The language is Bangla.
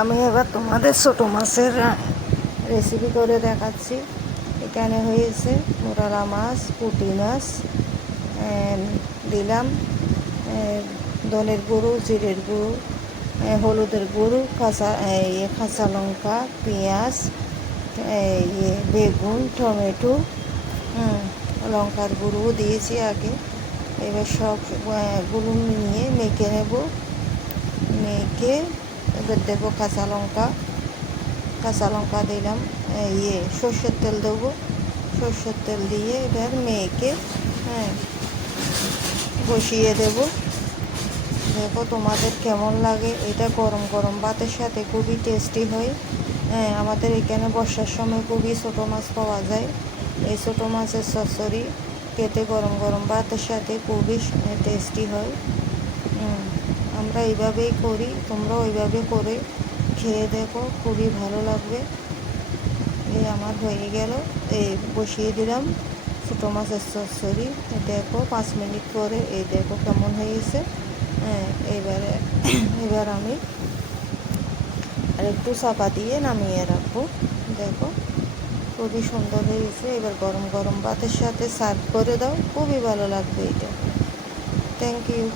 আমি এবার তোমাদের ছোটো মাছের রেসিপি করে দেখাচ্ছি। এখানে হয়েছে মোরালা মাছ, পুঁটি মাছ, দিলাম ধনের গুঁড়ো, জিরের গুঁড়ো, হলুদের গুঁড়ো, কাঁচা লঙ্কা, পেঁয়াজ, বেগুন, টমেটো, লঙ্কার গুঁড়ো দিয়েছি আগে। এবার সবগুলো নিয়ে মেখে নেব। মেখে এবার দেবো কাঁচা লঙ্কা দিলাম, সর্ষের তেল দেবো। সর্ষের তেল দিয়ে এবার মেখে বসিয়ে দেব। দেখো তোমাদের কেমন লাগে। এটা গরম গরম ভাতের সাথে খুবই টেস্টি হয়। আমাদের এখানে বর্ষার সময় খুবই ছোটো মাছ পাওয়া যায়। এই ছোটো মাছের চচ্চড়ি খেতে গরম গরম ভাতের সাথে খুবই টেস্টি হয়। আমরা এইভাবেই করি, তোমরাও ওইভাবে করে খেয়ে দেখো, খুবই ভালো লাগবে। এই আমার হয়ে গেল, এই বসিয়ে দিলাম ছোটো মাছের চচ্চড়ি। দেখো 5 মিনিট পরে এই দেখো কেমন হয়েছে। এবার আমি আর একটু চাপা দিয়ে নামিয়ে রাখবো। দেখো খুবই সুন্দর হয়েছে। এবার গরম গরম ভাতের সাথে সার্ভ করে দাও, খুবই ভালো লাগবে এটা। Thank you.